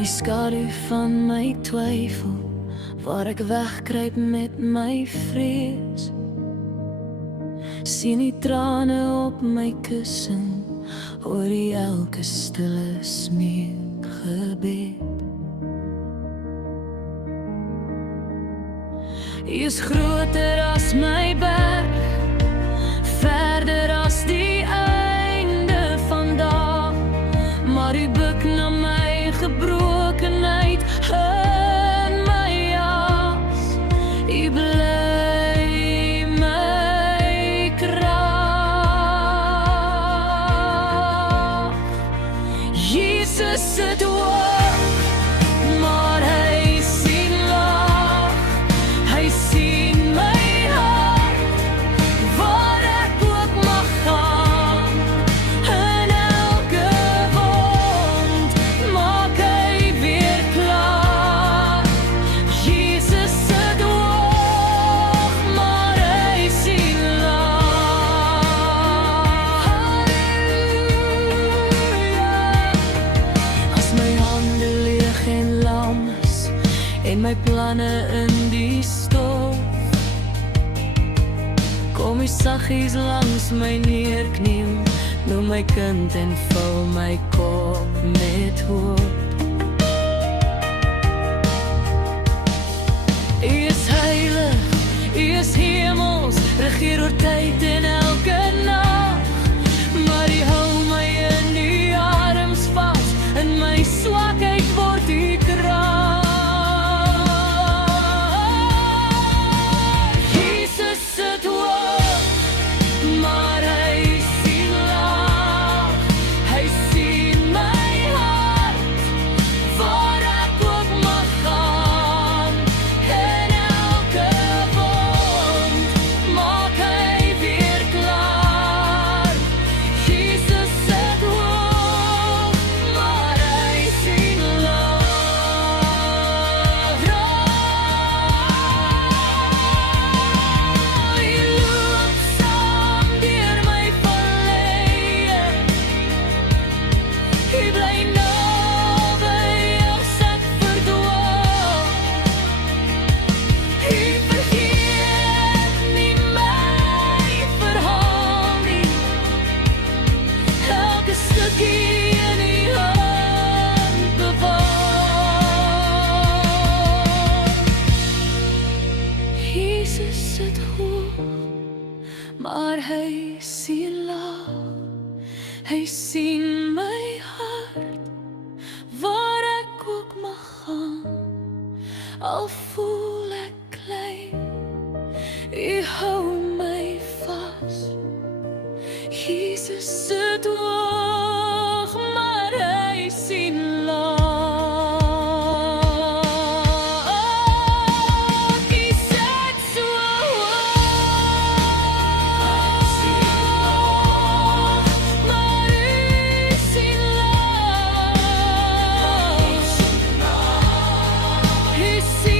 die skadu van my twyfel, waar ek wegkruip met my vrees. Sien die trane op my kussing, hoor die elke stille smeekgebed. Hy is groter as my berg, verder as die einde van dag, maar hy buk na my gebrokenheid in my jas. Hy bly my krag. Jesus sit hoog, maar hy sien laag. Hy sien my hart, waar ek ook mag gaan. In elke wond maak hy weer klaar. Jesus sit hoog, maar hy sien laag. Halleluja. As my hande leeg en lam is, en my planne in die stof, kom hy saggies langs my neerkniel, noem my kind en vul my kop met hoop. Hy is heilig, hy is hemels, regeer oor tyd en elke nag, maar hy hou my in die arms vas, in my swakheid word hy krag. Jesus sit hoog, maar hy sien laag. Hy sien my hart, waar ek ook mag gaan. In elke wond maak hy weer klaar. Jesus sit hoog, maar hy sien laag. Hy loop saam deur my valleie. Hy bly naby as ek verdwaal. Hy vergeet nie my verhaal nie. Elke stukkie in die hand bewaar. Jesus sit hoog, maar hy sien laag. Hy sien my hart, waar ek ook mag gaan. Al voel ek klein, hy hou my vas. Jesus sit hoog, maar hy sien laag. Hy sit so hoog, maar hy sien laag. Hy sien